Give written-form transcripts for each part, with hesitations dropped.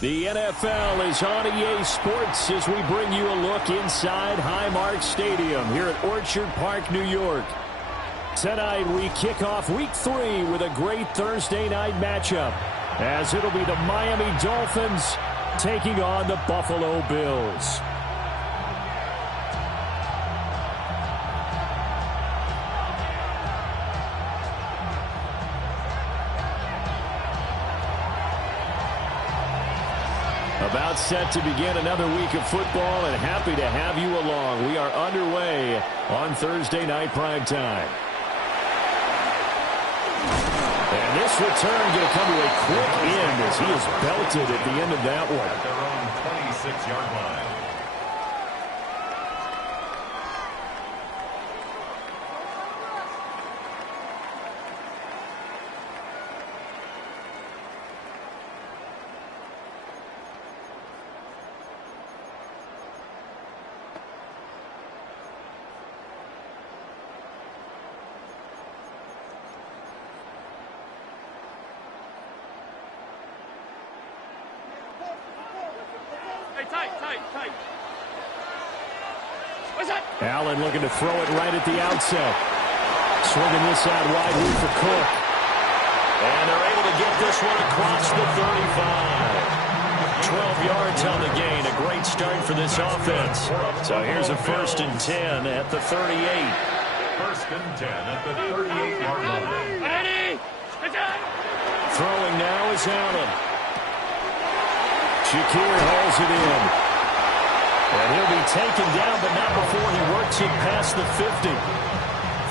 The NFL is on EA Sports as we bring you a look inside Highmark Stadium here at Orchard Park, New York. Tonight we kick off Week 3 with a great Thursday night matchup, as it'll be the Miami Dolphins taking on the Buffalo Bills. About set to begin another week of football, and happy to have you along. We are underway on Thursday night primetime. And this return going to come to a quick end as he is belted at the end of that one. At their own 26-yard line. Tight. Allen looking to throw it right at the outset. Swinging this out wide for Cook. And they're able to get this one across the 35. 12 yards on the gain. A great start for this offense. So here's a 1st and 10 at the 38. 1st and 10 at the 38-yard line. Throwing now is Allen. Shakir holds it in. And he'll be taken down, but not before he works it past the 50.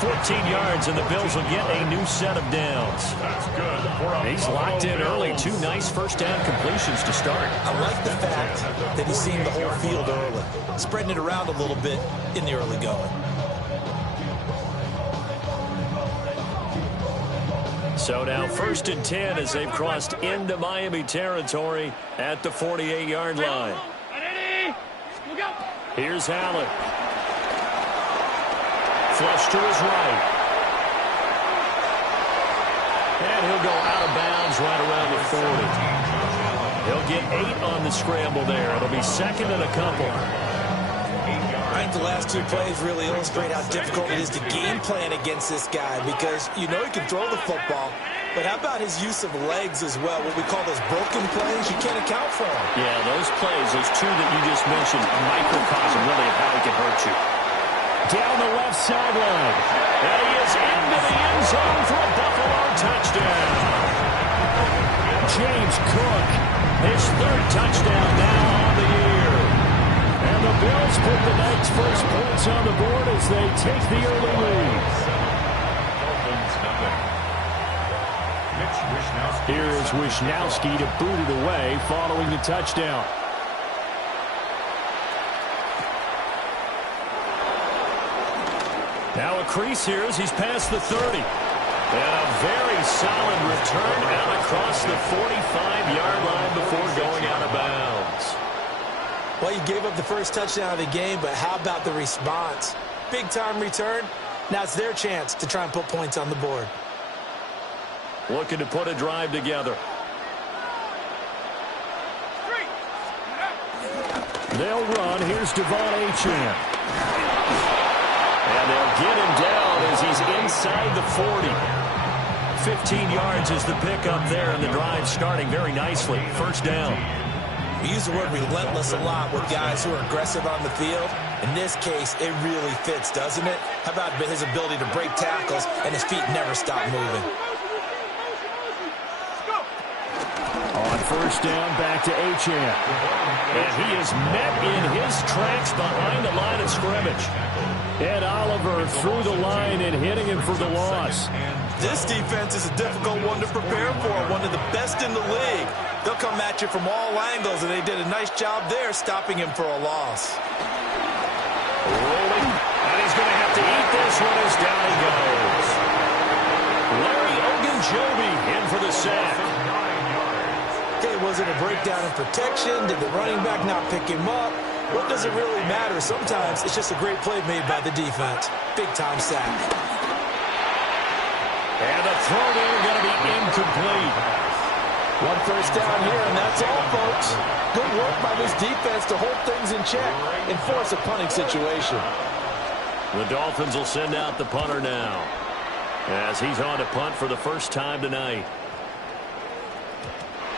14 yards, and the Bills will get a new set of downs. That's good. He's locked in early. 2 nice first down completions to start. I like the fact that he's seeing the whole field early, spreading it around a little bit in the early going. So now 1st and 10 as they've crossed into Miami territory at the 48-yard line. Here's Allen. Flush to his right. And he'll go out of bounds right around the 40. He'll get 8 on the scramble there. It'll be 2nd and a couple. I think the last 2 plays really illustrate how difficult it is to game plan against this guy, because you know he can throw the football, but how about his use of legs as well? What we call those broken plays, you can't account for them. Yeah, those plays, those 2 that you just mentioned, a microcosm really of how he can hurt you. Down the left sideline. And he is into the end zone for a Buffalo touchdown. James Cook, his 3rd touchdown now on the year. And the Bills put the night's first points on the board as they take the early lead. Here is Wishnowski to boot it away following the touchdown. Now a crease here as he's past the 30. And a very solid return out across the 45-yard line before going out of bounds. Well, you gave up the first touchdown of the game, but how about the response? Big-time return. Now it's their chance to try and put points on the board. Looking to put a drive together. They'll run. Here's Devon Achane. And they'll get him down as he's inside the 40. 15 yards is the pickup there, and the drive starting very nicely. 1st down. We use the word relentless a lot with guys who are aggressive on the field. In this case, it really fits, doesn't it? How about his ability to break tackles and his feet never stop moving? On 1st down, back to Achane. And he is met in his tracks behind the line of scrimmage. Ed Oliver through the line and hitting him for the loss. This defense is a difficult one to prepare for, one of the best in the league. They'll come at you from all angles, and they did a nice job there stopping him for a loss. Rolling, and he's going to have to eat this one as down he goes. Larry Ogunjobi in for the sack. Okay, was it a breakdown in protection? Did the running back not pick him up? What does it really matter? Sometimes it's just a great play made by the defense. Big-time sack. And the throw there going to be incomplete. One first down here, and that's all, folks. Good work by this defense to hold things in check and force a punting situation. The Dolphins will send out the punter now, as he's on to punt for the first time tonight.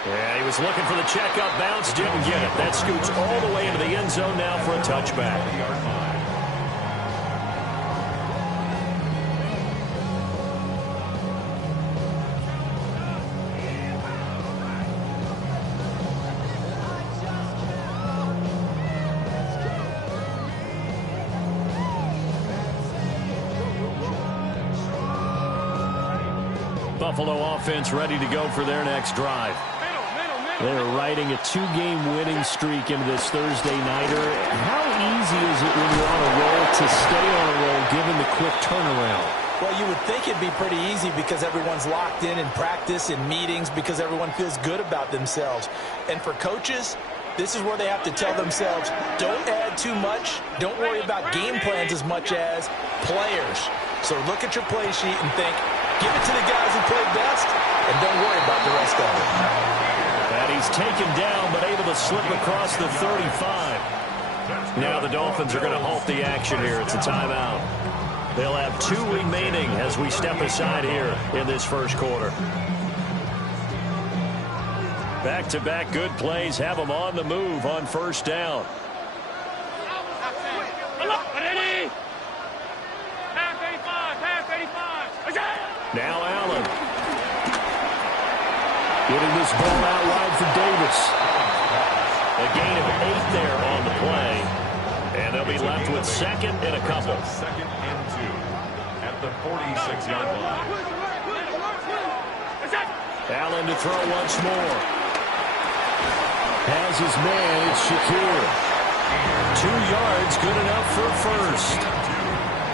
Yeah, he was looking for the checkup bounce, didn't get it. That scoots all the way into the end zone now for a touchback. Buffalo offense ready to go for their next drive. They're riding a 2-game winning streak into this Thursday nighter. How easy is it when you're on a roll to stay on a roll given the quick turnaround? Well, you would think it'd be pretty easy because everyone's locked in practice and meetings because everyone feels good about themselves. And for coaches, this is where they have to tell themselves, don't add too much. Don't worry about game plans as much as players. So look at your play sheet and think, give it to the guys who played best, and don't worry about the rest of it. And he's taken down, but able to slip across the 35. Now the Dolphins are going to halt the action here. It's a timeout. They'll have 2 remaining as we step aside here in this first quarter. Back-to-back good plays have them on the move on first down. Now Allen. Getting this ball out wide for Davis. A gain of 8 there on the play. And they'll be left with second and a couple. Second and 2 at the 46-yard line. Allen to throw once more. Has his man, it's Shakir. 2 yards, good enough for a first.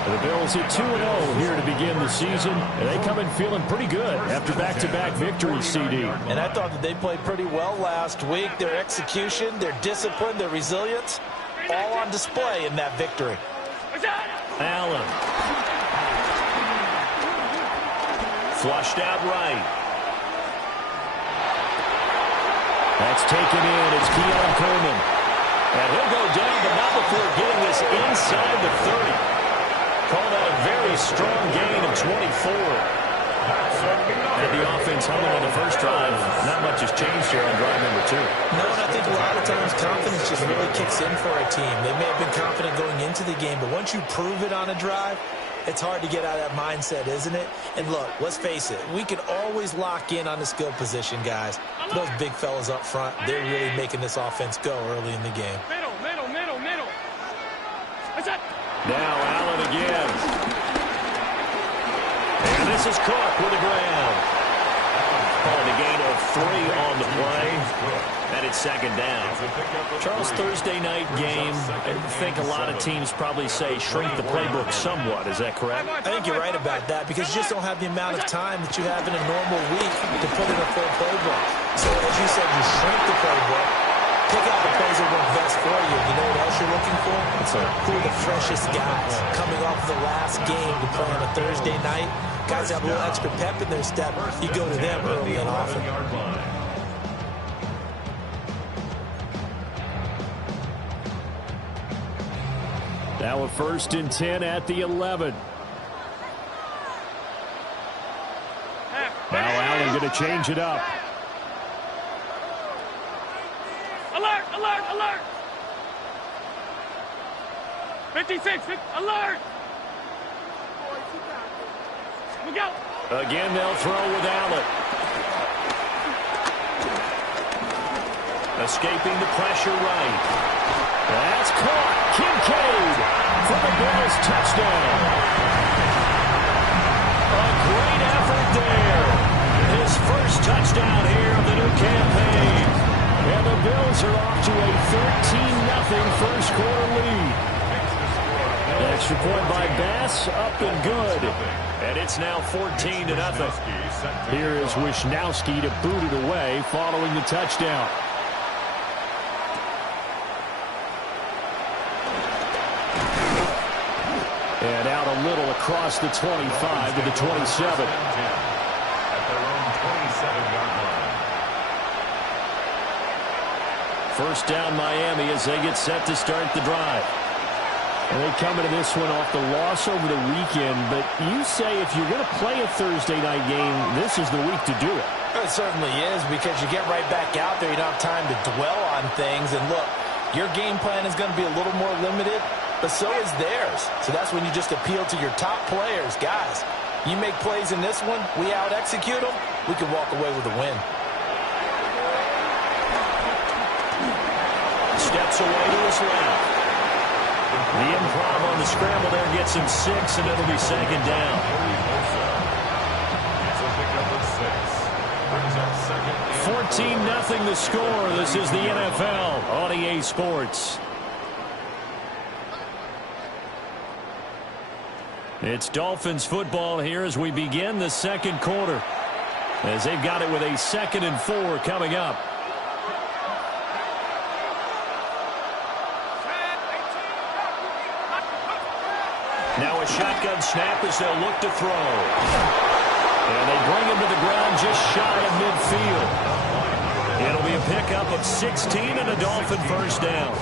The Bills at 2-0 here to begin the season, and they come in feeling pretty good after back-to-back victories, CD. And I thought that they played pretty well last week. Their execution, their discipline, their resilience, all on display in that victory. Allen. Flushed out right. That's taken in. It's Keon Coleman. And he'll go down, but not before getting this inside the 30. Call that a very strong gain of 24. And the offense humming on the first drive. Not much has changed here on drive number 2. No, and I think a lot of times confidence just really kicks in for a team. They may have been confident going into the game, but once you prove it on a drive, it's hard to get out of that mindset, isn't it? And look, let's face it, we can always lock in on the skill position, guys. Those big fellas up front, they're really making this offense go early in the game. Middle. Now Allen again. And this is caught with the ground. Calling a gain of 3 on the play. And it's second down. Charles, Thursday night game, I think a lot of teams probably say shrink the playbook somewhat. Is that correct? I think you're right about that because you just don't have the amount of time that you have in a normal week to put in a full playbook. So as you said, you shrink the playbook. Pick out the plays that work best for you. You know what else you're looking for? Who are the freshest guys coming off the last game to play on a Thursday night? Guys have a little extra pep in their step. You go to them early and often. Now a 1st and 10 at the 11. Now Allen going to change it up. Alert! 56, alert! Look out! Again, they'll throw with Allen. Escaping the pressure right. That's caught. Kincaid for the Bills touchdown. A great effort there. His first touchdown here of the new campaign. And the Bills are off to a 13-0 first quarter lead. Extra point by Bass, up and good. And it's now 14-0. Here is Wisnowski to boot it away following the touchdown. And out a little across the 25 to the 27. At their own 27-yard line. First down Miami as they get set to start the drive. And they come into this one off the loss over the weekend, but you say if you're going to play a Thursday night game, this is the week to do it. It certainly is, because you get right back out there. You don't have time to dwell on things. And look, your game plan is going to be a little more limited, but so is theirs. So that's when you just appeal to your top players. Guys, you make plays in this one, we out-execute them, we can walk away with a win. Steps away to his left. The improv on the scramble there gets him 6, and it'll be second down. 14-0 the score. This is the NFL on EA Sports. It's Dolphins football here as we begin the second quarter, as they've got it with a 2nd and 4 coming up. Now a shotgun snap as they'll look to throw. And they bring him to the ground just shy of midfield. It'll be a pickup of 16 and a Dolphin first down.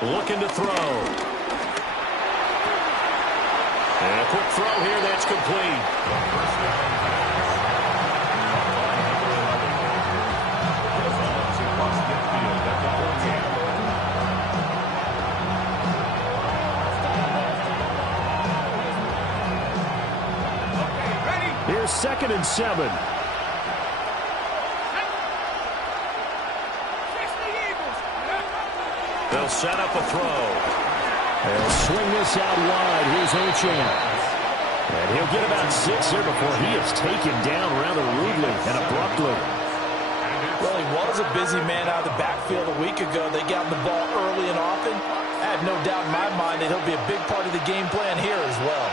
Looking to throw. And a quick throw here that's complete. Here's 2nd and 7. They'll set up a throw. They'll swing this out wide. Here's Achane. And he'll get about 6 here before he is taken down rather rudely and abruptly. Well, he was a busy man out of the backfield a week ago. They got the ball early and often. I have no doubt in my mind that he'll be a big part of the game plan here as well.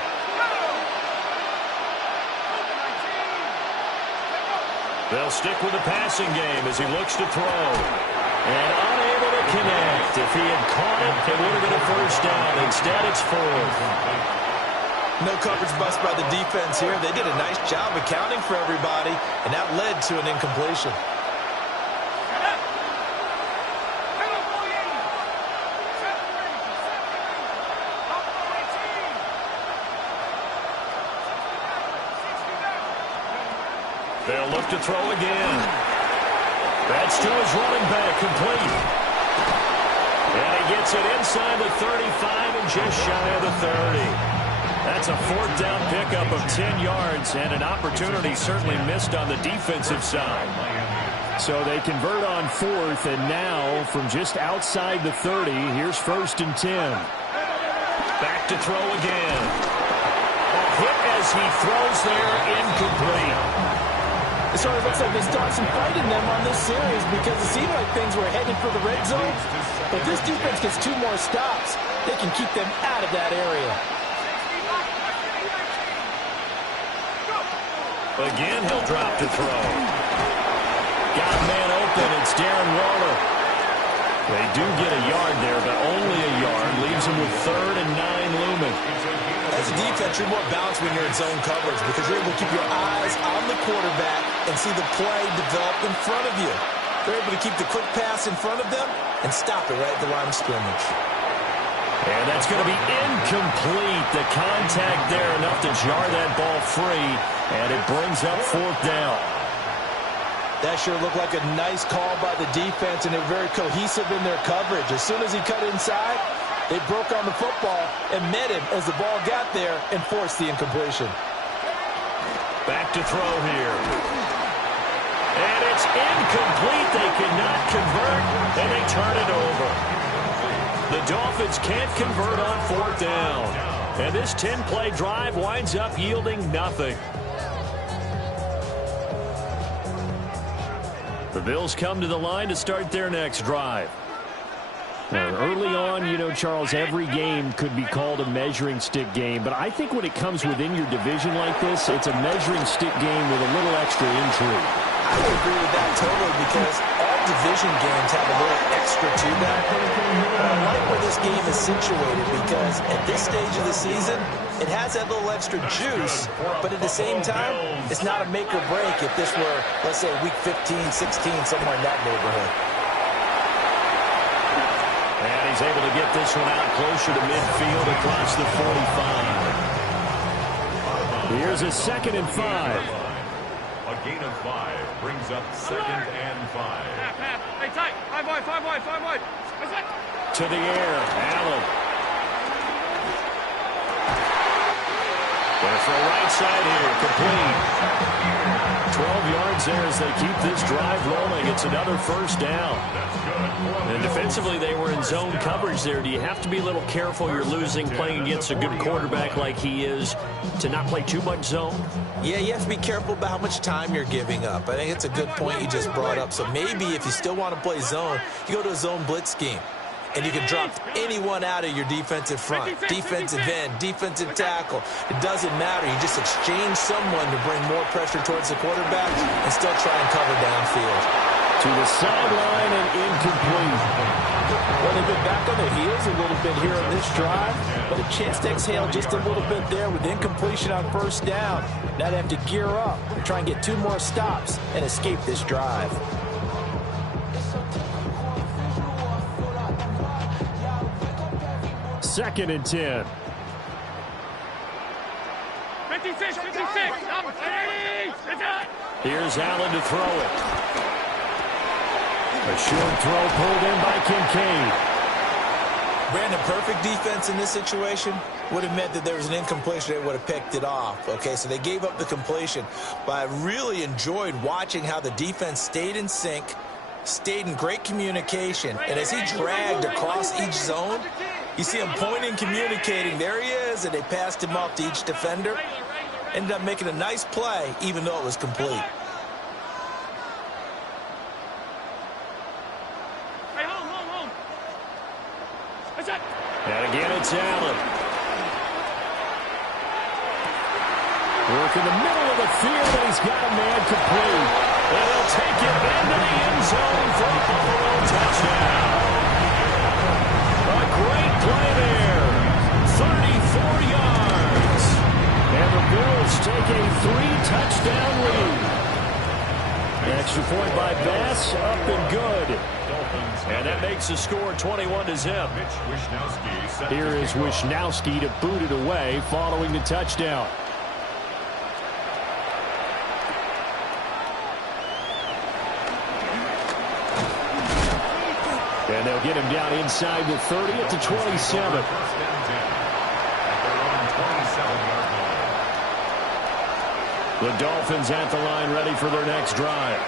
They'll stick with the passing game as he looks to throw. And unable to connect. If he had caught it, it would have been a first down. Instead, it's 4th. No coverage bust by the defense here. They did a nice job accounting for everybody, and that led to an incompletion. They'll look to throw again. That's to his running back, complete. And he gets it inside the 35 and just shy of the 30. That's a 4th down pickup of 10 yards and an opportunity certainly missed on the defensive side. So they convert on 4th, and now from just outside the 30, here's 1st and 10. Back to throw again. A hit as he throws there, incomplete. It sort of looks like they start some fight in them on this series because it seemed like things were headed for the red zone. But this defense gets 2 more stops. They can keep them out of that area. Again, he'll drop to throw. Got a man open. It's Darren Waller. They do get a yard there, but only a yard. Leaves him with 3rd and 9 looming. As a defense, you're more balanced when you're in zone coverage because you're able to keep your eyes on the quarterback and see the play develop in front of you. They're able to keep the quick pass in front of them and stop it right at the line of scrimmage. And that's going to be incomplete. The contact there enough to jar that ball free, and it brings up 4th down. That sure looked like a nice call by the defense, and they're very cohesive in their coverage. As soon as he cut inside, they broke on the football and met him as the ball got there and forced the incompletion. Back to throw here. And it's incomplete. They cannot convert, and they turn it over. The Dolphins can't convert on 4th down. And this 10-play drive winds up yielding nothing. The Bills come to the line to start their next drive. Early on, you know, Charles, every game could be called a measuring stick game. But I think when it comes within your division like this, it's a measuring stick game with a little extra intrigue. I would agree with that totally because all division games have a little extra to them. But I like where this game is situated because at this stage of the season, it has that little extra juice, but at the same time, it's not a make or break if this were, let's say, week 15, 16, somewhere in that neighborhood. And he's able to get this one out closer to midfield across the 45. Here's a 2nd and 5. A gain of 5 brings up 2nd and 5. Hey, tight. 5 wide, 5 wide, 5 wide. To the air, Allen. Going for a right side here, complete. 12 yards there as they keep this drive rolling. It's another first down. And defensively, they were in zone coverage there. Do you have to be a little careful? You're losing playing against a good quarterback like he is to not play too much zone? Yeah, you have to be careful about how much time you're giving up. I think it's a good point you just brought up. So maybe if you still want to play zone, you go to a zone blitz scheme. And you can drop anyone out of your defensive front, defensive end, defensive tackle. It doesn't matter. You just exchange someone to bring more pressure towards the quarterback and still try and cover downfield. To the sideline and incomplete. Well, they've been back on their heels a little bit here on this drive, but a chance to exhale just a little bit there with incompletion on first down. Now they have to gear up, try and get 2 more stops and escape this drive. Second and 10. 56, 56. Here's Allen to throw it. A short throw pulled in by Kincaid. Brandon, perfect defense in this situation would have meant that there was an incompletion. They would have picked it off. Okay, so they gave up the completion. But I really enjoyed watching how the defense stayed in sync, stayed in great communication. And as he dragged across each zone, you see him pointing, communicating. There he is, and they passed him off to each defender. Ended up making a nice play, even though it was complete. And again, it's Allen. Work in the middle of the field, and he's got a man complete. And he'll take it into the end zone for a Buffalo touchdown. A great play there. 34 yards. And the Bills take a 3-touchdown lead. Extra point by Bass, up and good. And that makes the score 21-0. Here is Wishnowski to boot it away following the touchdown. And they'll get him down inside the 30 at the 27. The Dolphins at the line, ready for their next drive.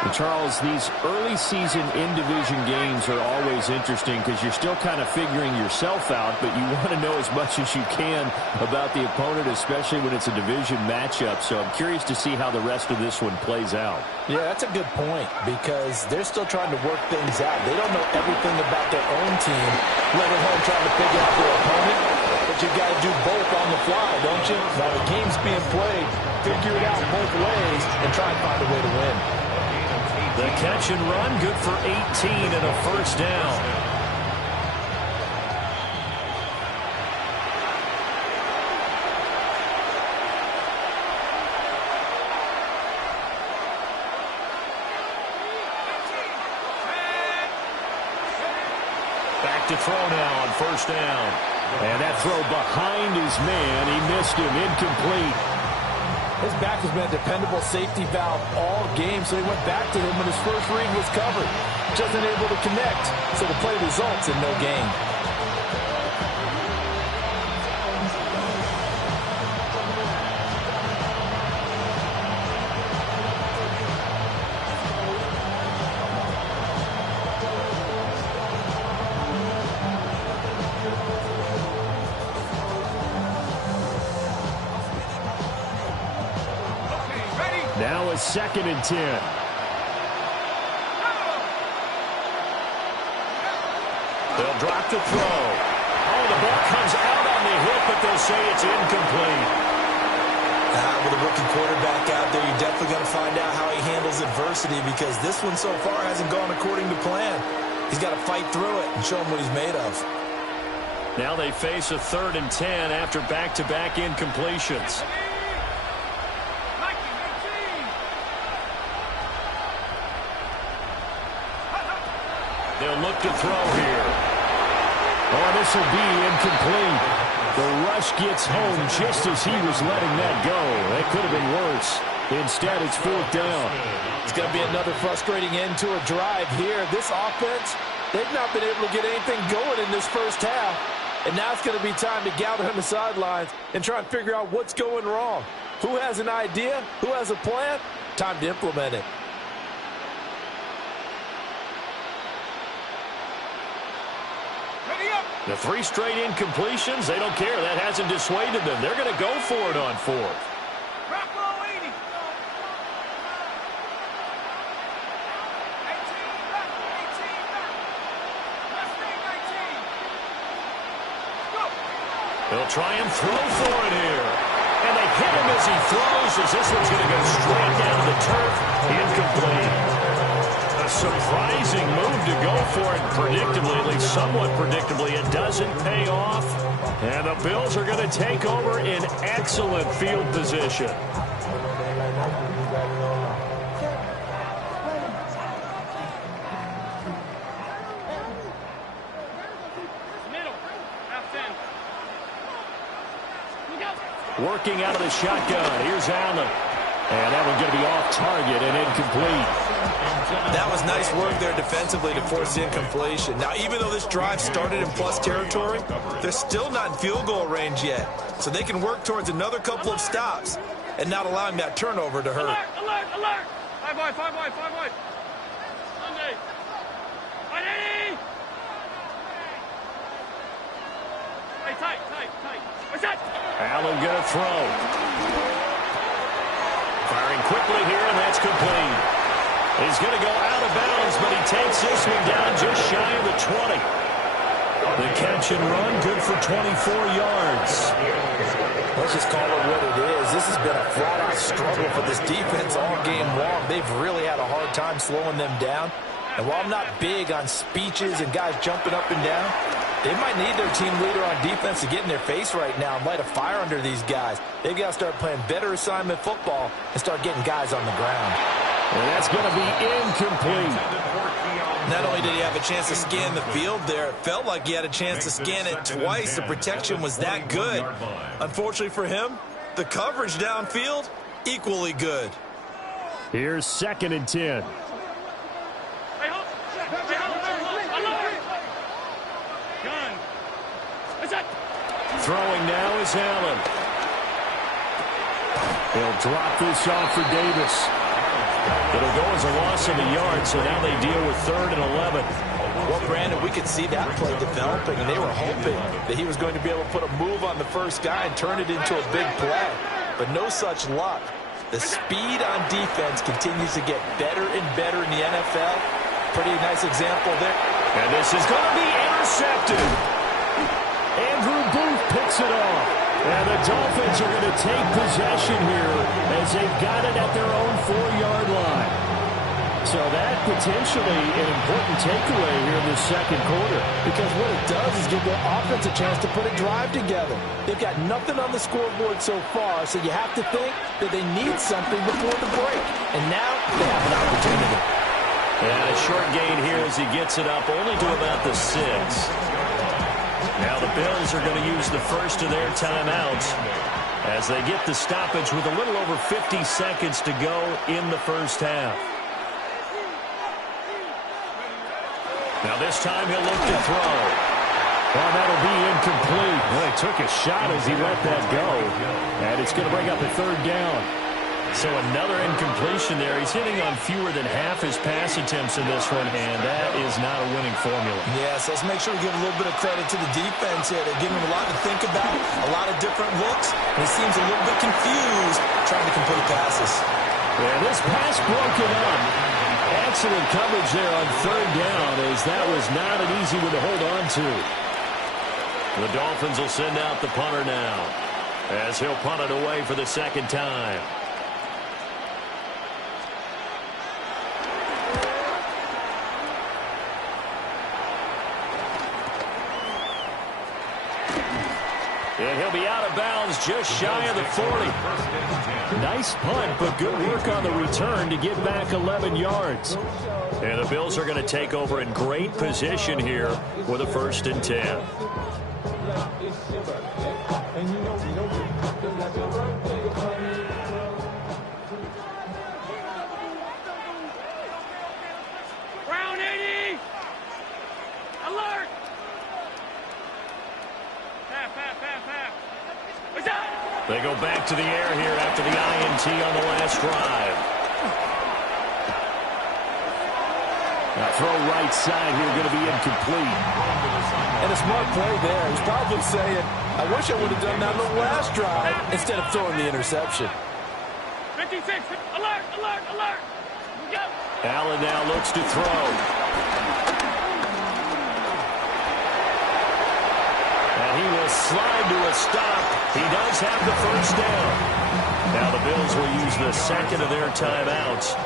And Charles, these early season in-division games are always interesting because you're still kind of figuring yourself out, but you want to know as much as you can about the opponent, especially when it's a division matchup. So I'm curious to see how the rest of this one plays out. Yeah, that's a good point because they're still trying to work things out. They don't know everything about their own team, let alone trying to figure out their opponent. But you've got to do both on the fly, don't you? While the game's being played, figure it out both ways and try and find a way to win. The catch and run, good for 18 and a first down. Back to throw now on first down. And that throw behind his man, he missed him, incomplete. His back has been a dependable safety valve all game, so he went back to him when his first read was covered. Just unable to connect, so the play results in no gain. Now a 2nd and 10. They'll drop the throw. Oh, the ball comes out on the hit, but they'll say it's incomplete. With a rookie quarterback out there, you're definitely going to find out how he handles adversity, because this one so far hasn't gone according to plan. He's got to fight through it and show him what he's made of. Now they face a 3rd and 10 after back-to-back incompletions. They'll look to throw here. Oh, this will be incomplete. The rush gets home just as he was letting that go. That could have been worse. Instead, it's 4th down. It's going to be another frustrating end to a drive here. This offense, they've not been able to get anything going in this first half. And now it's going to be time to gather on the sidelines and try and figure out what's going wrong. Who has an idea? Who has a plan? Time to implement it. The 3 straight incompletions, they don't care. That hasn't dissuaded them. They're going to go for it on 4th. They'll try and throw for it here. And they hit him as he throws, as this one's going to go straight down to the turf. Incomplete. A surprising move to go for it predictably, at least somewhat predictably. It doesn't pay off. And the Bills are going to take over in excellent field position. Working out of the shotgun. Here's Allen. And that one's going to be off target and incomplete. That was nice work there defensively to force the incompletion. Now, even though this drive started in plus territory, they're still not in field goal range yet. So they can work towards another couple of stops and not allowing that turnover to hurt. Alert, alert, alert! 5 wide, 5 wide, 5 wide. Sunday. Ready! Hey, tight, tight, tight. What's that? Allen going to throw. Firing quickly here, and that's complete. He's going to go out of bounds, but he takes this one down just shy of the 20. The catch and run, good for 24 yards. Let's just call it what it is. This has been a flat-out struggle for this defense all game long. They've really had a hard time slowing them down. And while I'm not big on speeches and guys jumping up and down, they might need their team leader on defense to get in their face right now and light a fire under these guys. They've got to start playing better assignment football and start getting guys on the ground. And that's going to be incomplete. Not only did he have a chance to scan the field there, it felt like he had a chance to scan it twice. The protection was that good. Unfortunately for him, the coverage downfield, equally good. Here's 2nd and 10. Throwing now is Allen. He'll drop this off for Davis. It'll go as a loss of a yard, so now they deal with 3rd and 11. Well, Brandon, we could see that play developing, and they were hoping that he was going to be able to put a move on the first guy and turn it into a big play. But no such luck. The speed on defense continues to get better and better in the NFL. Pretty nice example there. And this is going to be intercepted. Andrew Booth picks it off. And the Dolphins are going to take possession here as they've got it at their own 4-yard line. So that potentially an important takeaway here in the second quarter. Because what it does is give the offense a chance to put a drive together. They've got nothing on the scoreboard so far, so you have to think that they need something before the break. And now they have an opportunity. And a short gain here as he gets it up only to about the 6. Now the Bills are going to use the first of their timeouts as they get the stoppage with a little over 50 seconds to go in the first half. Now this time he'll look to throw. Well, that'll be incomplete. Well, he took a shot as he let that go. And it's going to bring up a 3rd down. So another incompletion there. He's hitting on fewer than half his pass attempts in this one, and that is not a winning formula. Yes, let's make sure we give a little bit of credit to the defense here. They're giving him a lot to think about, a lot of different looks, and he seems a little bit confused trying to complete passes. Yeah, this pass broken up. Excellent coverage there on 3rd down, as that was not an easy one to hold on to. The Dolphins will send out the punter now. as he'll punt it away for the second time. And he'll be out of bounds just shy of the 40. Nice punt, but good work on the return to get back 11 yards. And the Bills are going to take over in great position here with a 1st and 10. Round 80! Alert! They go back to the air here after the INT on the last drive. Now throw right side here, going to be incomplete. And a smart play there. He's probably saying, I wish I would have done that on the last drive instead of throwing the interception. 56, alert, alert, alert! Go! Allen now looks to throw. And he will slide to a stop. He does have the 1st down. Now the Bills will use the second of their timeouts,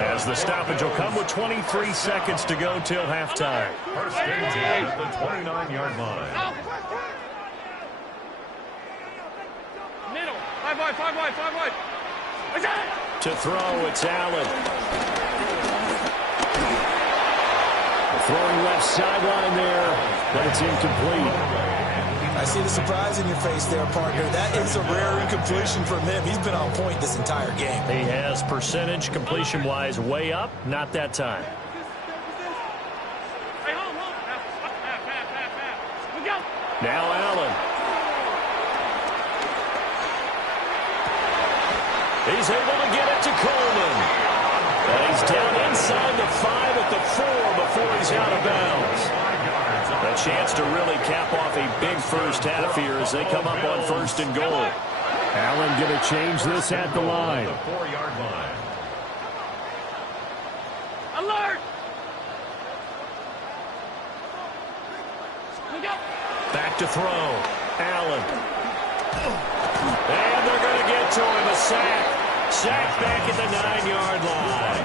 as the stoppage will come with 23 seconds to go till halftime. 1st and 10 at the 29-yard line. Middle. 5 wide, 5 wide, 5 wide. To throw, it's Allen. Throwing left sideline there, but it's incomplete. I see the surprise in your face there, partner. That is a rare incompletion from him. He's been on point this entire game. He has percentage completion-wise way up, not that time. Hey, home. Half. We go. Now Allen. He's able to get it to Coleman. And he's down inside the 5 at the 4 before he's out of bounds. A chance to really cap off a big first half here as they come up on 1st and goal. Allen going to change this at the line. The 4-yard line. Alert! We go. Back to throw. Allen. And they're going to get to him. A sack. Sack back at the 9-yard line.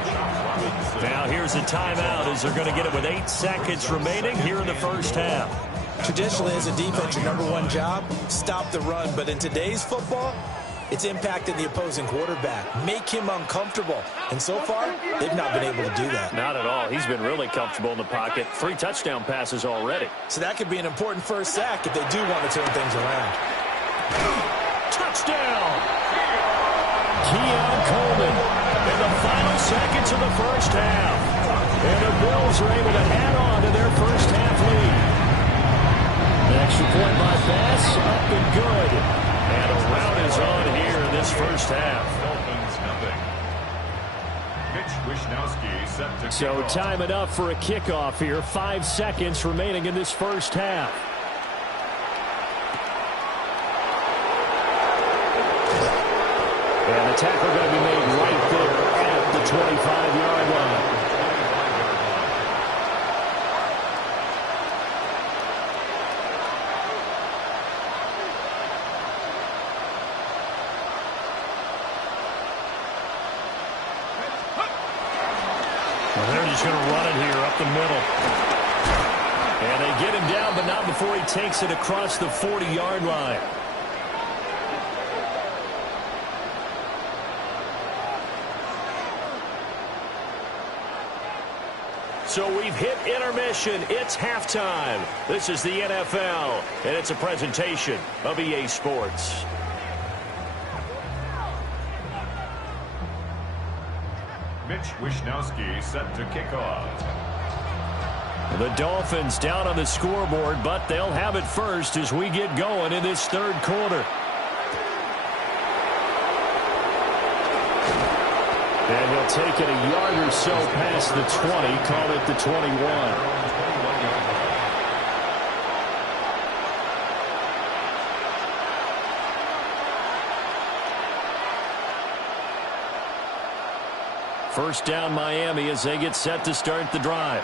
Now here's a timeout as they're going to get it with 8 seconds remaining here in the first half. Traditionally, as a defense, your #1 job, stop the run. But in today's football, it's impacting the opposing quarterback. Make him uncomfortable. And so far, they've not been able to do that. Not at all. He's been really comfortable in the pocket. 3 touchdown passes already. So that could be an important first sack if they do want to turn things around. Touchdown! Keon Coleman in the final seconds of the first half. And the Bills are able to add on to their first half lead. An extra point by Bass, up and good. And a rout is on here in this first half. Dolphins nothing. Mitch Wishnowsky set to So kick off. time enough for a kickoff here. 5 seconds remaining in this first half. And the tackle going to be made right there at the 25-yard line. Well, they're just going to run it here up the middle. And they get him down, but not before he takes it across the 40-yard line. So we've hit intermission. It's halftime. This is the NFL, and it's a presentation of EA Sports. Mitch Wishnowsky set to kick off. The Dolphins down on the scoreboard, but they'll have it first as we get going in this third quarter. And he'll take it a yard or so past the 20, call it the 21. First down Miami as they get set to start the drive.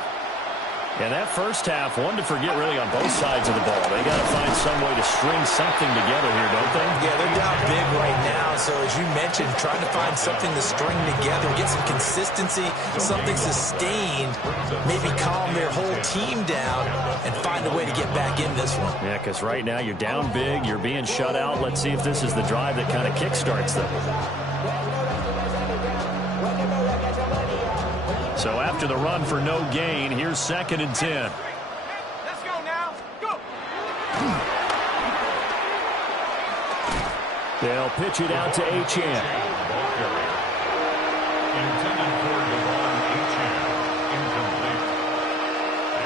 And that first half, one to forget really on both sides of the ball. They got to find some way to string something together here, don't they? Yeah, they're down big right now. So as you mentioned, trying to find something to string together, get some consistency, something sustained, maybe calm their whole team down and find a way to get back in this one. Yeah, because right now you're down big, you're being shut out. Let's see if this is the drive that kind of kickstarts them. So after the run for no gain, here's 2nd and 10. Let's go now. Go. They'll pitch it out to Achane. Intended for Devon Achane. Incomplete.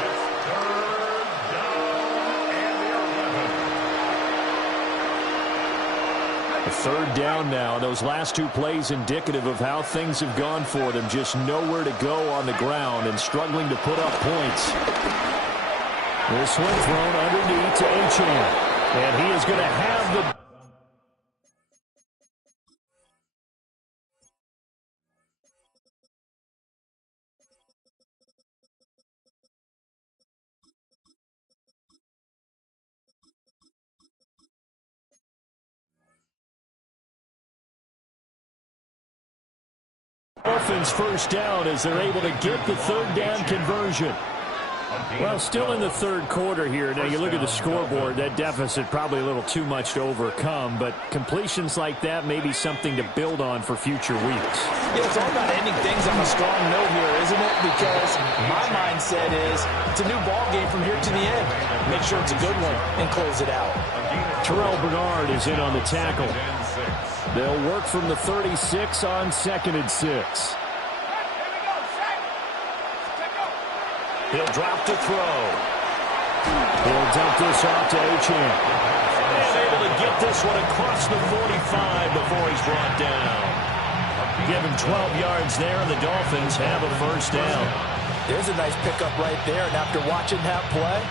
It's 3rd down and 11. A 3rd down now. Those last 2 plays indicative of how things have gone for them. Just nowhere to go on the ground and struggling to put up points. This one thrown underneath to Achane. And he is going to have the... Dolphins first down as they're able to get the 3rd down conversion. Well, still in the 3rd quarter here. Now, you look at the scoreboard, that deficit probably a little too much to overcome, but completions like that may be something to build on for future weeks. Yeah, it's all about ending things on a strong note here, isn't it? Because my mindset is it's a new ball game from here to the end. Make sure it's a good one and close it out. Terrell Bernard is in on the tackle. They'll work from the 36 on 2nd and 6. He'll drop to throw. He'll dump this off to Achane. And able to get this one across the 45 before he's brought down. Give him 12 yards there, and the Dolphins have a first down. There's a nice pickup right there, and after watching that play,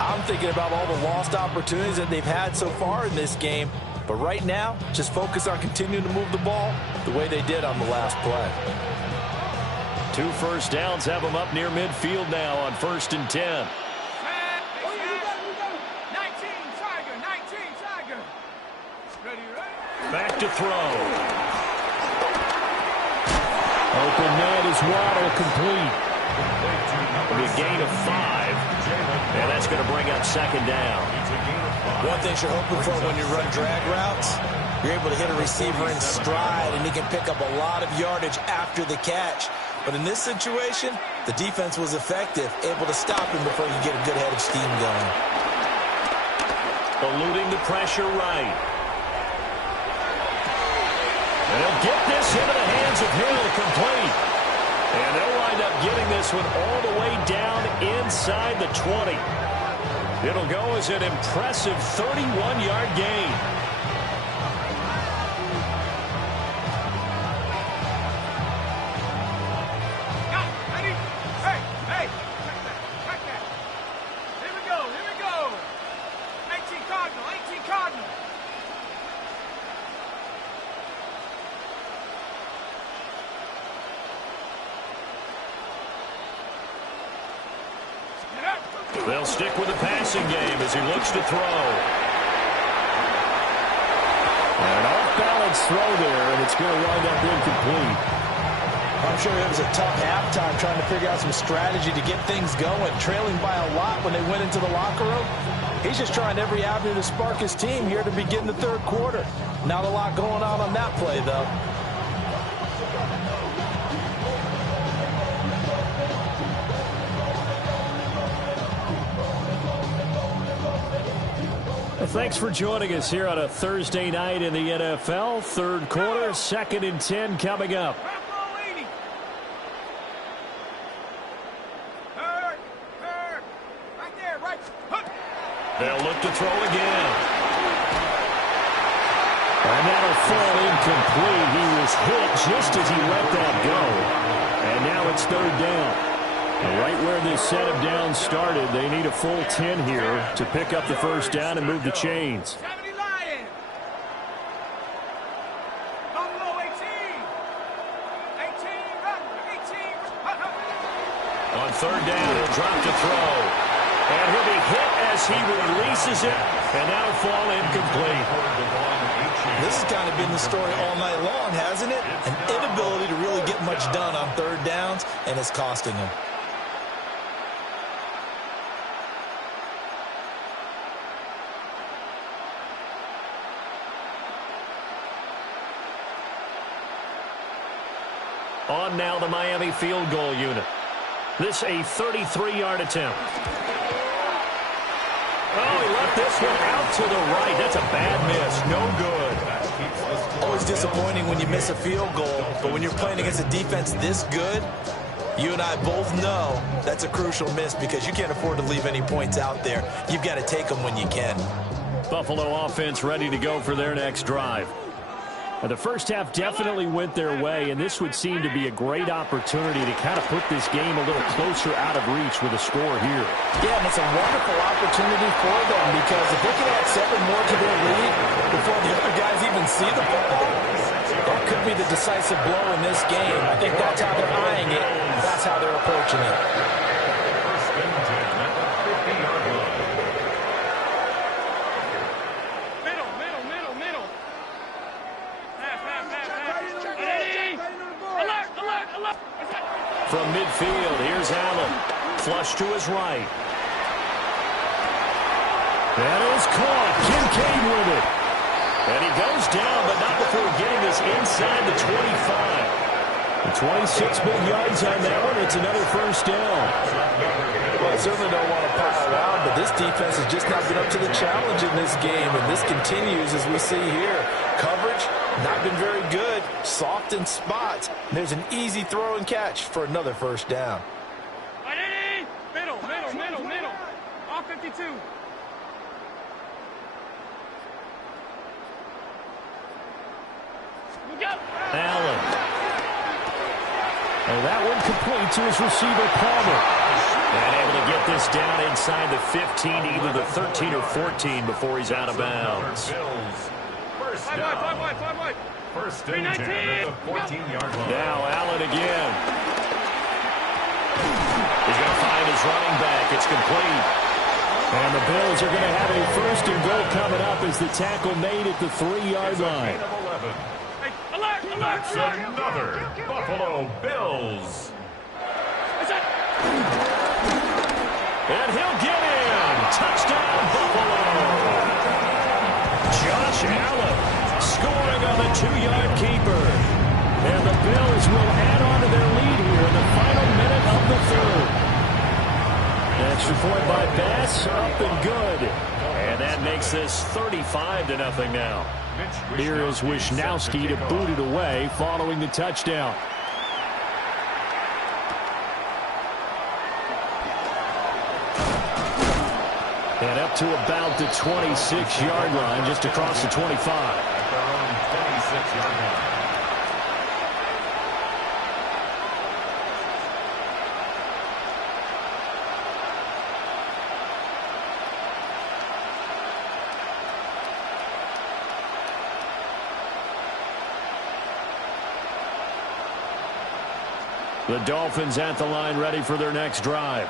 I'm thinking about all the lost opportunities that they've had so far in this game. But right now, just focus on continuing to move the ball the way they did on the last play. 2 first downs have them up near midfield now on 1st and 10. 19 Tiger. Ready. Back to throw. Open man is Waddle, complete. It'll be a gain of 5. And that's going to bring up 2nd down. One thing you're hoping for when you run drag routes, you're able to hit a receiver in stride, and he can pick up a lot of yardage after the catch. But in this situation, the defense was effective, able to stop him before you get a good head of steam going. Eluding the pressure right. And he'll get this into the hands of Hill, complete. And they'll wind up getting this one all the way down inside the 20. It'll go as an impressive 31-yard gain. Hey, check that. Here we go. 18 Cardinal. They'll stick with the passing game as he looks to throw. And an off-balance throw there, and it's going to wind up incomplete. I'm sure it was a tough halftime trying to figure out some strategy to get things going, trailing by a lot when they went into the locker room. He's just trying every avenue to spark his team here to begin the 3rd quarter. Not a lot going on that play, though. Thanks for joining us here on a Thursday night in the NFL. 3rd quarter, 2nd and 10 coming up. They'll look to throw again. And that'll fall incomplete. He was hit just as he let that go. And now it's 3rd down. Right where this set of downs started, they need a full 10 here to pick up the first down and move the chains. On third down, he'll drop to throw. And he'll be hit as he releases it, and that'll fall incomplete. This has kind of been the story all night long, hasn't it? An inability to really get much done on third downs, and it's costing him. On now the Miami field goal unit. This a 33-yard attempt. Oh, he left this one out to the right. That's a bad miss. No good. Always disappointing when you miss a field goal, but when you're playing against a defense this good, you and I both know that's a crucial miss because you can't afford to leave any points out there. You've got to take them when you can. Buffalo offense ready to go for their next drive. The first half definitely went their way, and this would seem to be a great opportunity to kind of put this game a little closer out of reach with a score here. Yeah, and it's a wonderful opportunity for them because if they can add 7 more to their lead before the other guys even see the ball, that could be the decisive blow in this game. I think that's how they're eyeing it. That's how they're approaching it. First and 10 at the 50-yard line. From midfield, here's Allen. Flush to his right. That is caught. Kincaid with it. And he goes down, but not before getting this inside the 25. 26 big yards on that one. It's another first down. Well, I certainly don't want to pile around, but this defense has just not been up to the challenge in this game, and this continues as we see here. Coverage, not been very good. Soft in spots. There's an easy throw and catch for another first down. Middle. All 52. Allen. And that one complete to his receiver, Palmer. And able to get this down inside the 15, either the 13 or 14 before he's out of bounds. First Five down. wide. First and 10 at the 14-yard line. Now Allen again. He's going to find his running back. It's complete. And the Bills are going to have a first and goal coming up as the tackle made at the 3-yard line. Hey, alert! That's another Buffalo Bills. And he'll get in. Touchdown, Buffalo. Josh Allen scoring on the 2-yard keeper. And the Bills will add on to their lead here in the final minute of the third. Extra point by Bass, up and good. And that makes this 35-0 now. Here is Wisnowski to boot it away following the touchdown. And up to about the 26-yard line, just across the 25. At their own 26-yard line. The Dolphins at the line ready for their next drive.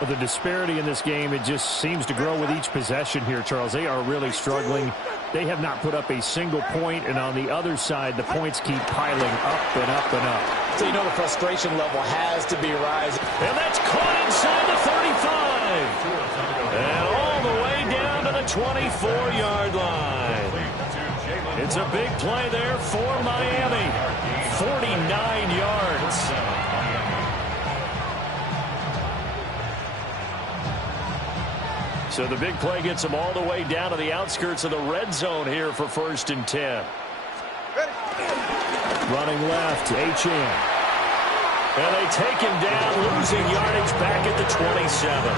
But the disparity in this game, it just seems to grow with each possession here, Charles. They are really struggling. They have not put up a single point, and on the other side, the points keep piling up and up and up. So you know the frustration level has to be rising. And that's caught inside the 35. And all the way down to the 24-yard line. It's a big play there for Miami. 49 yards. So the big play gets them all the way down to the outskirts of the red zone here for first and 10. Running left, HN. And they take him down, losing yardage back at the 27.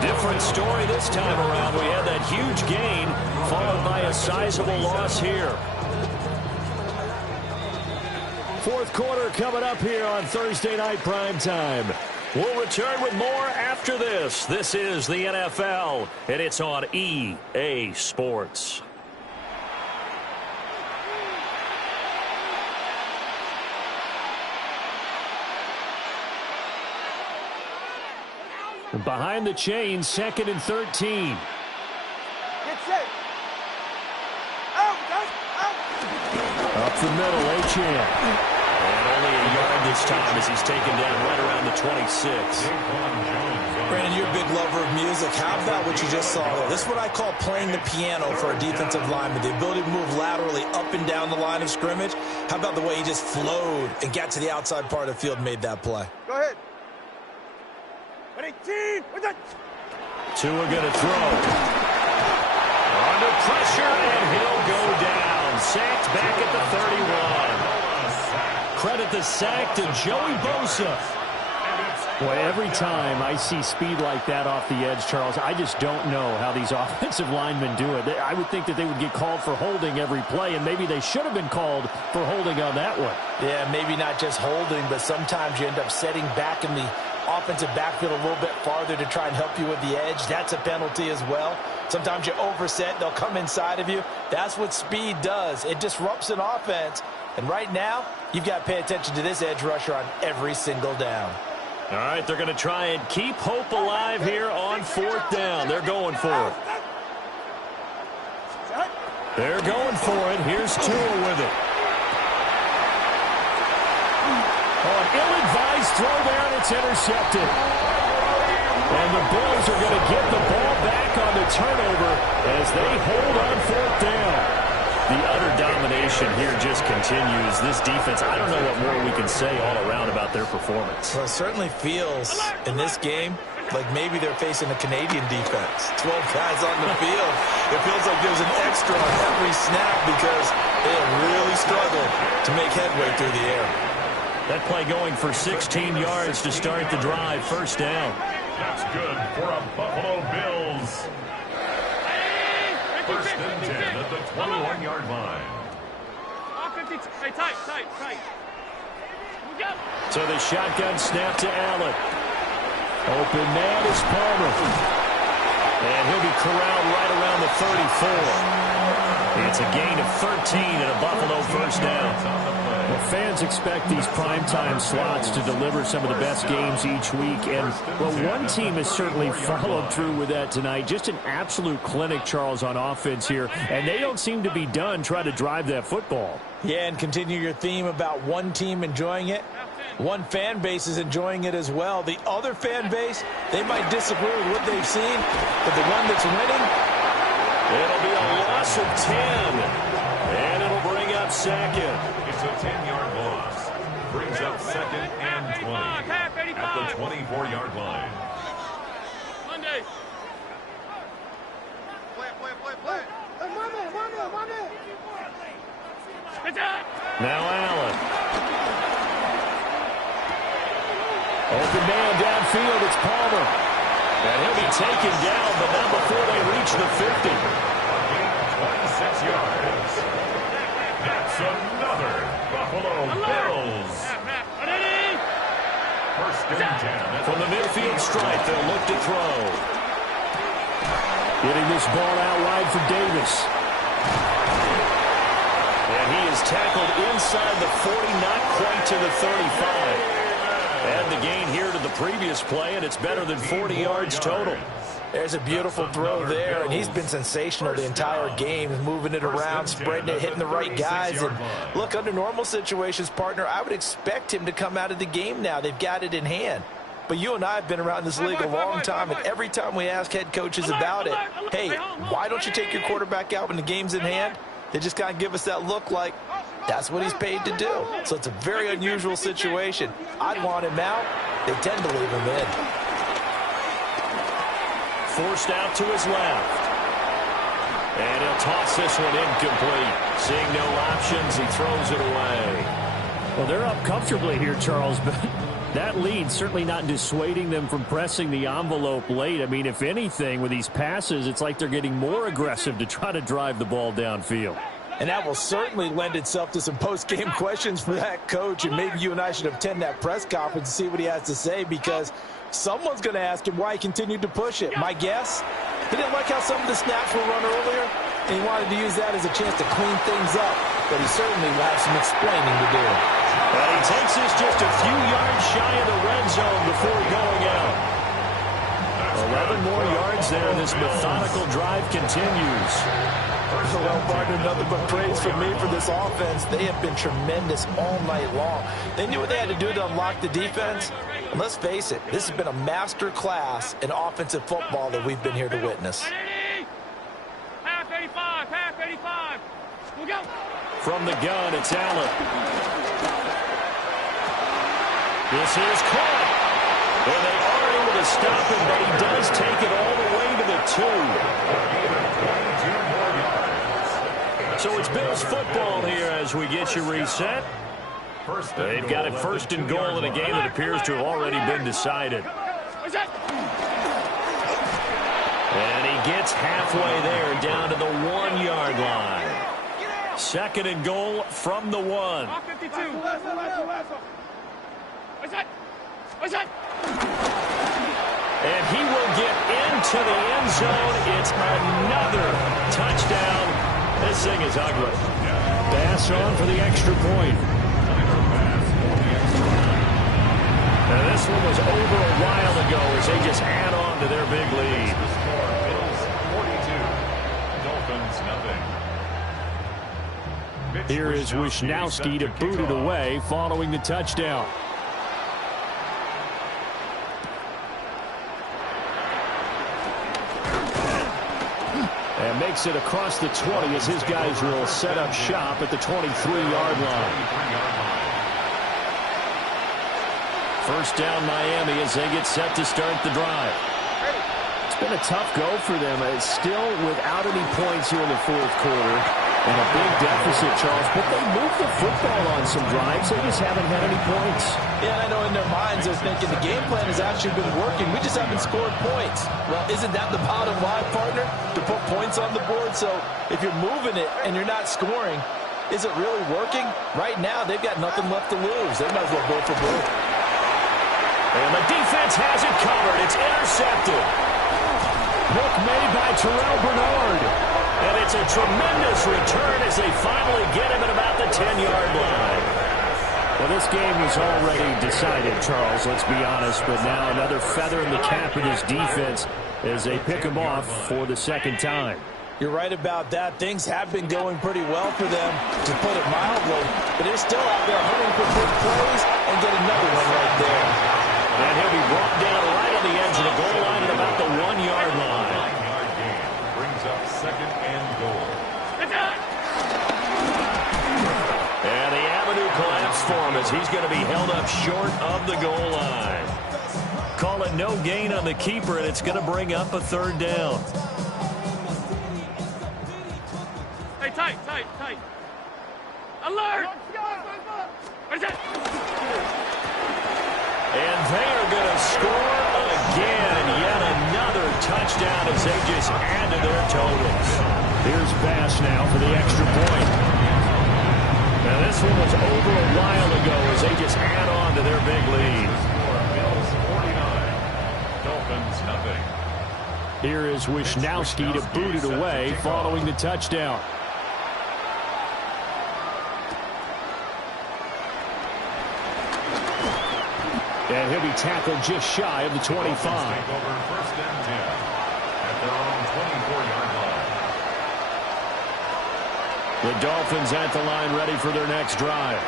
Different story this time around. We had that huge gain, followed by a sizable loss here. Fourth quarter coming up here on Thursday Night Primetime. We'll return with more after this. This is the NFL, and it's on EA Sports. Behind the chain, 2nd and 13. Get set. Out, guys, out. Up the middle, Achane. And only a yard this time as he's taken down right around the 26. Brandon, you're a big lover of music. How about what you just saw there? This is what I call playing the piano for a defensive lineman. The ability to move laterally up and down the line of scrimmage. How about the way he just flowed and got to the outside part of the field and made that play? Go ahead. 18. Tua going to throw. Under pressure, and he'll go down. Sacked back at the 31. Credit the sack to Joey Bosa. Boy, every time I see speed like that off the edge, Charles, I just don't know how these offensive linemen do it. I would think that they would get called for holding every play, and maybe they should have been called for holding on that one. Yeah, maybe not just holding, but sometimes you end up setting back in the offensive backfield a little bit farther to try and help you with the edge. That's a penalty as well. Sometimes you overset, they'll come inside of you. That's what speed does. It disrupts an offense. And right now, you've got to pay attention to this edge rusher on every single down. All right, they're going to try and keep hope alive here on 4th down. They're going for it. They're going for it. Here's Tua with it. Oh, an ill-advised throw there, and it's intercepted. And the Bills are going to get the ball back on the turnover as they hold on 4th down. The utter domination here just continues. This defense, I don't know what more we can say all around about their performance. Well, it certainly feels in this game like maybe they're facing a Canadian defense. 12 guys on the field. It feels like there's an extra on every snap because they have really struggled to make headway through the air. That play going for 16 yards to start the drive. 1st down. That's good for a Buffalo Bills. 1st and 10 at the 21-yard line. Hey, tight. So the shotgun snap to Allen. Open man is Palmer. And he'll be corralled right around the 34. It's a gain of 13 and a Buffalo 1st down. Well, fans expect these primetime slots to deliver some of the best games each week. And, well, one team has certainly followed through with that tonight. Just an absolute clinic, Charles, on offense here. And they don't seem to be done trying to drive that football. Yeah, and continue your theme about one team enjoying it. One fan base is enjoying it as well. The other fan base, they might disagree with what they've seen, but the one that's winning, it'll be a loss of 10. And it'll bring up 2nd. It's a 10-yard loss. Brings up 2nd and 20 at the 24-yard line. Monday. Play. Now Allen. Open man downfield, it's Palmer. And he'll be taken down, but not before they reach the 50. 26 yards. That's another Buffalo Bills. 1st and 10. From the midfield stripe, they'll look to throw. Getting this ball out wide for Davis. And he is tackled inside the 40, not quite to the 35. And the gain here to the previous play, and it's better than 40 yards total. There's a beautiful throw there, and he's been sensational the entire game, moving it around, spreading it, hitting the right guys. And look, under normal situations, partner, I would expect him to come out of the game now. They've got it in hand. But you and I have been around this league a long time, and every time we ask head coaches about it, hey, why don't you take your quarterback out when the game's in hand? They just kind of give us that look like that's what he's paid to do. So it's a very unusual situation. I'd want him out. They tend to leave him in. Forced out to his left. And he'll toss this one incomplete. Seeing no options, he throws it away. Well, they're up comfortably here, Charles, but that lead certainly not dissuading them from pressing the envelope late. I mean, if anything, with these passes, it's like they're getting more aggressive to try to drive the ball downfield. And that will certainly lend itself to some post-game questions for that coach. And maybe you and I should attend that press conference and see what he has to say, because someone's going to ask him why he continued to push it. My guess, he didn't like how some of the snaps were run earlier, and he wanted to use that as a chance to clean things up. But he certainly will have some explaining to do. But he takes this just a few yards shy of the red zone before going out. 11 more yards there. This methodical drive continues. Well, partner, nothing but praise from me for this offense. They have been tremendous all night long. They knew what they had to do to unlock the defense. And let's face it, this has been a master class in offensive football that we've been here to witness. Half 85, half 85. We'll go. From the gun, it's Allen. This is caught. And they are able to stop him, but he does take it all the way to the 2. So it's Bills football here as we get you reset. They've got it first and goal in a game that appears to have already been decided. And he gets halfway there, down to the 1-yard line. Second and goal from the 1. And he will get into the end zone. It's another touchdown. This thing is ugly. Pass on for the extra point. Now this one was over a while ago as they just add on to their big lead. Bills 42, Dolphins nothing. Here is Wisnowski to boot it away following the touchdown. And makes it across the 20 as his guys will set up shop at the 23-yard line. First down Miami as they get set to start the drive. It's been a tough go for them. It's still without any points here in the fourth quarter. And a big deficit, Charles. But they moved the football on some drives. They just haven't had any points. Yeah, and I know in their minds they're thinking the game plan has actually been working. We just haven't scored points. Well, isn't that the bottom line, partner? To put points on the board? So if you're moving it and you're not scoring, is it really working? Right now, they've got nothing left to lose. They might as well go for broke. And the defense has it covered. It's intercepted. Look made by Terrell Bernard. And it's a tremendous return as they finally get him at about the 10-yard line. Well, this game was already decided, Charles, let's be honest. But now another feather in the cap of this defense as they pick him off for the second time. You're right about that. Things have been going pretty well for them, to put it mildly. But they're still out there hunting for big plays and get another one right there. And he'll be brought down right on the edge of the goal line at about the 1-yard line. Brings up second and goal. And the avenue collapsed for him as he's going to be held up short of the goal line. Call it no gain on the keeper, and it's going to bring up a third down. Hey, tight. Alert! Where's that? And they are going to score again. Yet another touchdown as they just add to their totals. Here's Bass now for the extra point. Now this one was over a while ago as they just add on to their big lead. Bills 49, Dolphins nothing. Here is Wisnowski to boot it away following the touchdown. And he'll be tackled just shy of the 25. Take over first and 10 at their own 24-yard line. The Dolphins at the line ready for their next drive.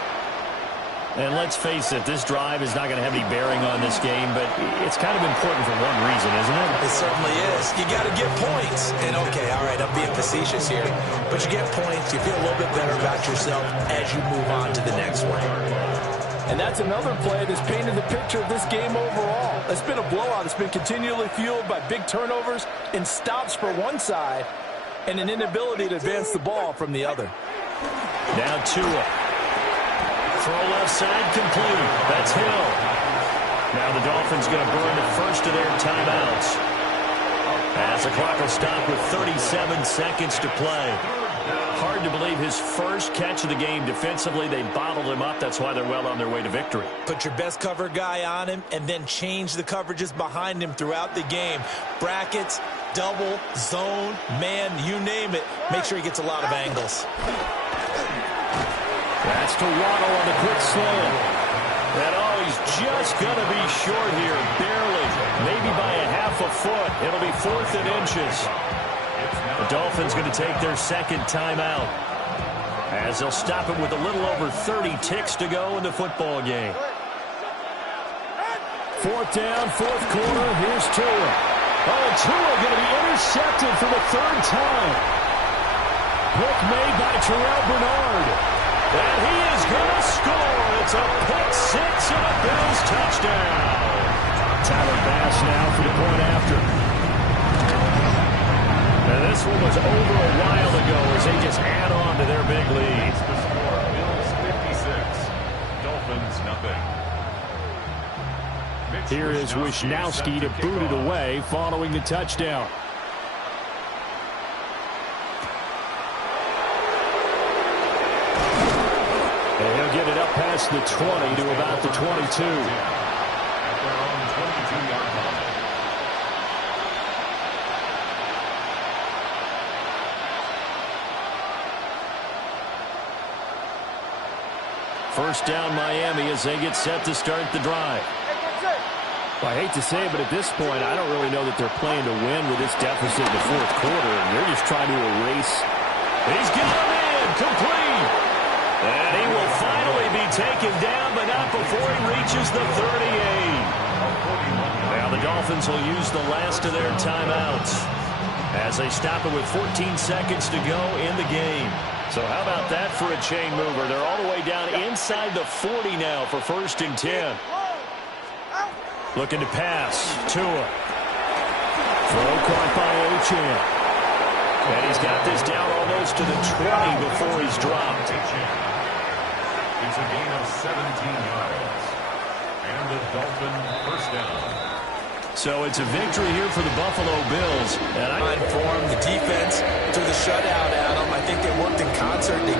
And let's face it, this drive is not going to have any bearing on this game, but it's kind of important for one reason, isn't it? It certainly is. You got to get points. And, okay, all right, I'm being facetious here. But you get points, you feel a little bit better about yourself as you move on to the next one. And that's another play that's painted the picture of this game overall. It's been a blowout. It's been continually fueled by big turnovers and stops for one side and an inability to advance the ball from the other. Now Tua. Throw left side complete. That's Hill. Now the Dolphins going to burn the first of their timeouts. As the clock will stop with 37 seconds to play. Hard to believe his first catch of the game defensively. They bottled him up. That's why they're well on their way to victory. Put your best cover guy on him and then change the coverages behind him throughout the game. Brackets, double, zone, man, you name it. Make sure he gets a lot of angles. That's to Waddle on the quick slant. And oh, he's just going to be short here, barely. maybe by a half a foot. It'll be 4th and inches. The Dolphins going to take their second timeout, as they'll stop it with a little over 30 ticks to go in the football game. 4th down, 4th quarter. Here's Tua. Oh, Tua going to be intercepted for the 3rd time. Pick made by Terrell Bernard. And he is going to score. It's a pick six and a Bills touchdown. Tyler Bass now for the point after. And this one was over a while ago as they just add on to their big lead. The score, Bills 56, Dolphins nothing. Here is Wisnowski to boot it away following the touchdown. And he'll get it up past the 20 to about the 22. At their own 22-yard line. First down Miami as they get set to start the drive. Well, I hate to say it, but at this point, I don't really know that they're playing to win with this deficit in the 4th quarter. They're just trying to erase. He's got him in, complete. And he will finally be taken down, but not before he reaches the 38. Now the Dolphins will use the last of their timeouts as they stop it with 14 seconds to go in the game. So how about that for a chain mover? They're all the way down inside the 40 now for 1st and 10. Looking to pass. Tua. Throw caught by Achane. And he's got this down almost to the 20 before he's dropped. It's a gain of 17 yards. And the Dolphin first down. So it's a victory here for the Buffalo Bills. And I'm informed the defense through the shutout, Adam. I think they worked in concert. They